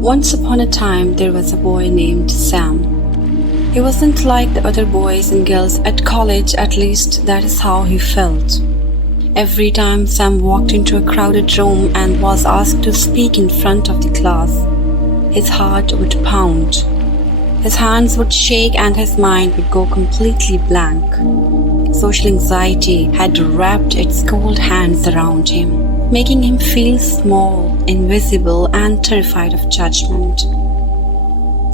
Once upon a time, there was a boy named Sam. He wasn't like the other boys and girls at college, at least that is how he felt. Every time Sam walked into a crowded room and was asked to speak in front of the class, his heart would pound. His hands would shake and his mind would go completely blank. Social anxiety had wrapped its cold hands around him, making him feel small, invisible, and terrified of judgment.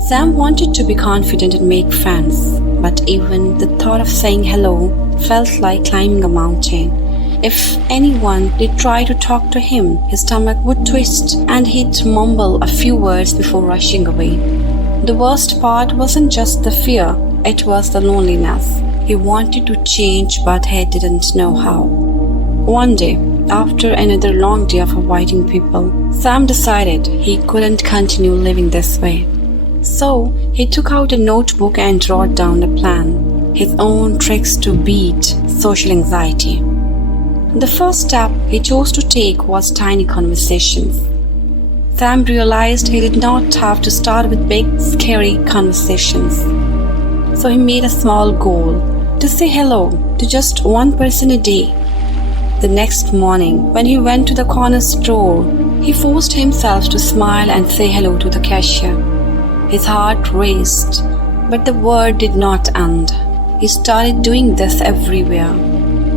Sam wanted to be confident and make friends, but even the thought of saying hello felt like climbing a mountain. If anyone did try to talk to him, his stomach would twist and he'd mumble a few words before rushing away. The worst part wasn't just the fear, it was the loneliness. He wanted to change, but he didn't know how. One day, after another long day of avoiding people, Sam decided he couldn't continue living this way. So, he took out a notebook and wrote down a plan, his own tricks to beat social anxiety. The first step he chose to take was tiny conversations. Sam realized he did not have to start with big, scary conversations. So he made a small goal to say hello to just one person a day. The next morning, when he went to the corner store, he forced himself to smile and say hello to the cashier. His heart raced, but the word did not end. He started doing this everywhere,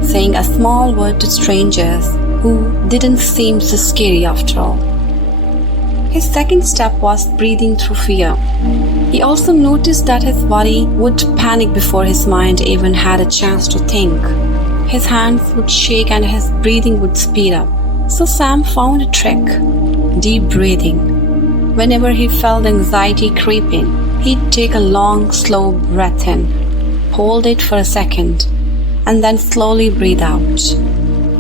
saying a small word to strangers who didn't seem so scary after all. His second step was breathing through fear. He also noticed that his body would panic before his mind even had a chance to think. His hands would shake and his breathing would speed up. So Sam found a trick: deep breathing. Whenever he felt anxiety creeping, he'd take a long, slow breath in, hold it for a second, and then slowly breathe out.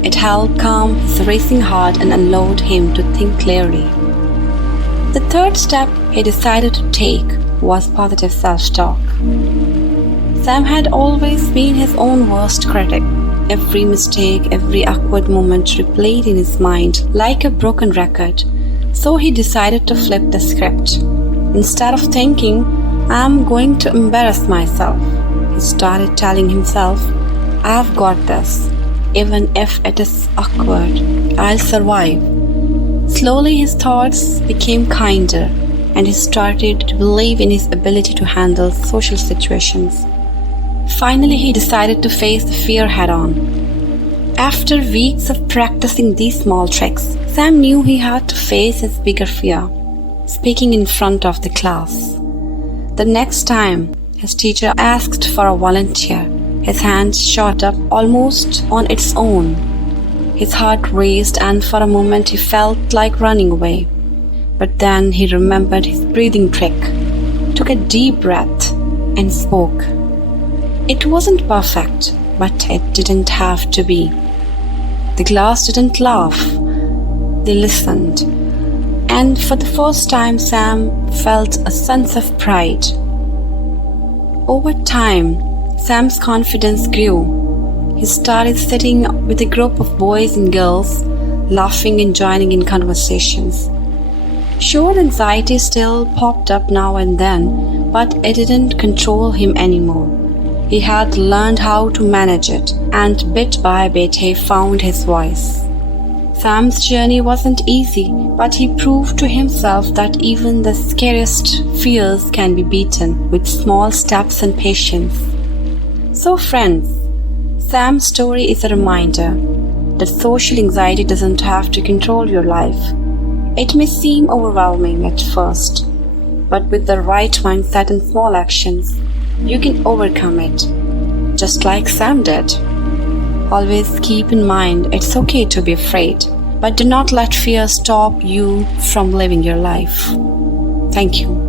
It helped calm his racing heart and allowed him to think clearly. The third step he decided to take was positive self-talk. Sam had always been his own worst critic. Every mistake, every awkward moment replayed in his mind like a broken record. So he decided to flip the script. Instead of thinking, "I'm going to embarrass myself," he started telling himself, "I've got this. Even if it is awkward, I'll survive." Slowly his thoughts became kinder and he started to believe in his ability to handle social situations. Finally, he decided to face the fear head-on. After weeks of practicing these small tricks, Sam knew he had to face his bigger fear, speaking in front of the class. The next time his teacher asked for a volunteer, his hand shot up almost on its own. His heart raced and for a moment he felt like running away. But then he remembered his breathing trick, took a deep breath, and spoke. It wasn't perfect, but it didn't have to be. The class didn't laugh. They listened. And for the first time, Sam felt a sense of pride. Over time, Sam's confidence grew. He started sitting with a group of boys and girls, laughing and joining in conversations. Sure, anxiety still popped up now and then, but it didn't control him anymore. He had learned how to manage it, and bit by bit he found his voice. Sam's journey wasn't easy, but he proved to himself that even the scariest fears can be beaten with small steps and patience. So friends, Sam's story is a reminder that social anxiety doesn't have to control your life. It may seem overwhelming at first, but with the right mindset and small actions, you can overcome it, just like Sam did. Always keep in mind it's okay to be afraid, but do not let fear stop you from living your life. Thank you.